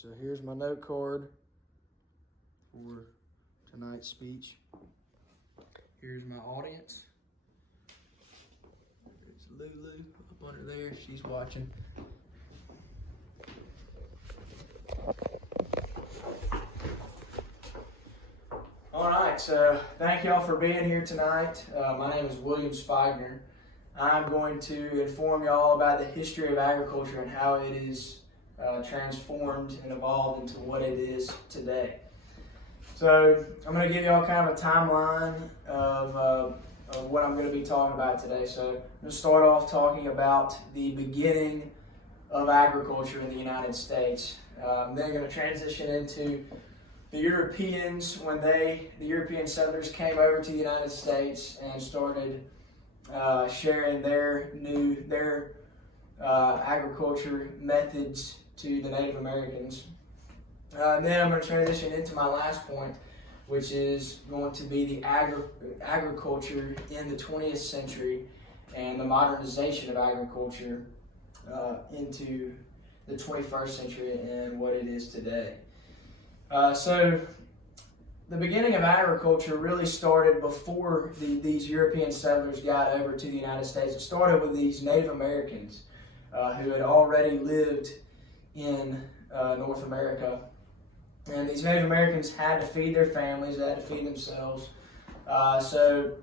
So here's my note card for tonight's speech. Here's my audience. There's Lulu up under there. She's watching. All right, so thank y'all for being here tonight. My name is William Spigner. I'm going to inform y'all about the history of agriculture and how it is transformed and evolved into what it is today. So I'm going to give y'all kind of a timeline of what I'm going to be talking about today. So I'm going to start off talking about the beginning of agriculture in the United States. Then going to transition into the Europeans when the European settlers came over to the United States and started sharing their agriculture methods to the Native Americans. And then I'm going to transition into my last point, which is going to be the agriculture in the 20th century and the modernization of agriculture into the 21st century and what it is today. So the beginning of agriculture really started before these European settlers got over to the United States. It started with these Native Americans who had already lived in North America. And these Native Americans had to feed their families, they had to feed themselves. So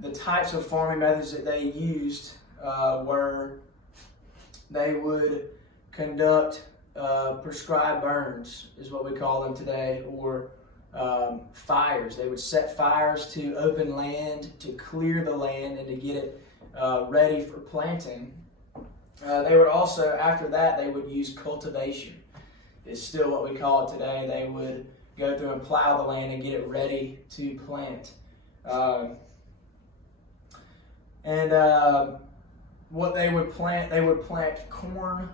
the types of farming methods that they used were they would conduct prescribed burns, is what we call them today, or fires. They would set fires to open land, to clear the land, and to get it ready for planting. They would also, after that, they would use cultivation. It's still what we call it today. They would go through and plow the land and get it ready to plant. What they would plant corn.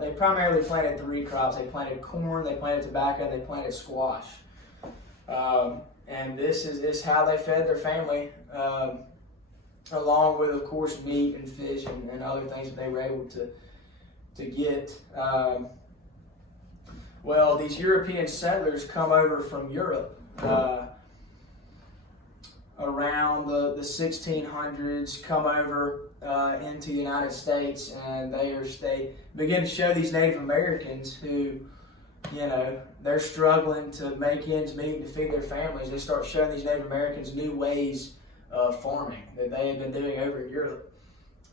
They primarily planted three crops. They planted corn, they planted tobacco, and they planted squash. And this is how they fed their family, along with, of course, meat and fish and other things that they were able to get. Well, these European settlers come over from Europe around the 1600s, come over into the United States, and they begin to show these Native Americans who, they're struggling to make ends meet and to feed their families. They start showing these Native Americans new ways of farming that they had been doing over in Europe.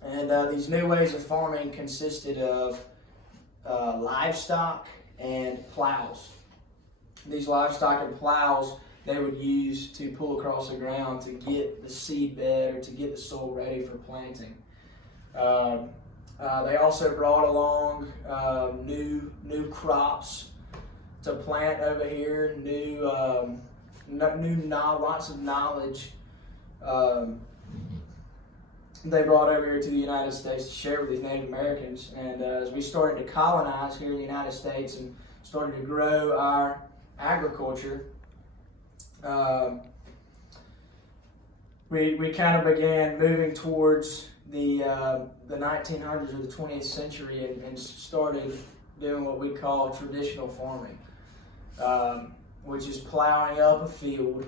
And these new ways of farming consisted of livestock and plows. These livestock and plows they would use to pull across the ground to get the seed bed or to get the soil ready for planting. They also brought along new crops to plant over here, lots of knowledge they brought over here to the United States to share with these Native Americans. And as we started to colonize here in the United States and started to grow our agriculture, we kind of began moving towards the 1900s or the 20th century and started doing what we call traditional farming, which is plowing up a field,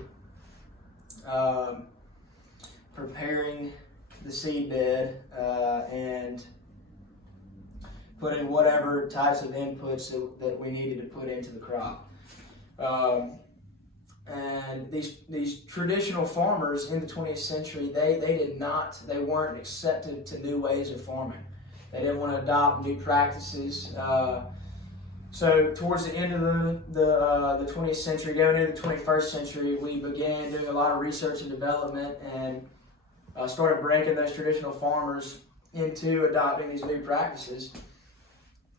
preparing the seed bed, and putting whatever types of inputs that we needed to put into the crop. And these traditional farmers in the 20th century, they weren't accepted to new ways of farming. They didn't want to adopt new practices. So towards the end of the 20th century, going into the 21st century, we began doing a lot of research and development and started breaking those traditional farmers into adopting these new practices.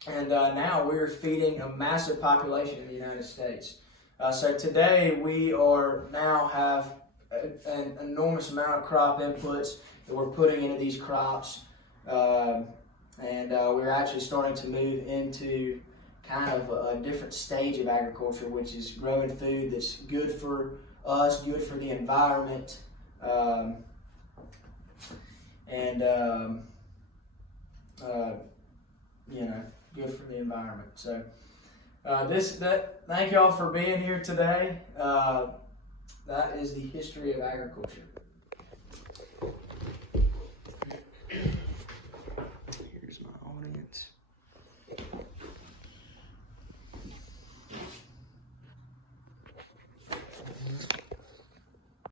And now we're feeding a massive population in the United States. So today we have an enormous amount of crop inputs that we're putting into these crops. And we're actually starting to move into kind of a different stage of agriculture, which is growing food that's good for us, good for the environment, good for the environment. So Thank y'all for being here today. That is the history of agriculture.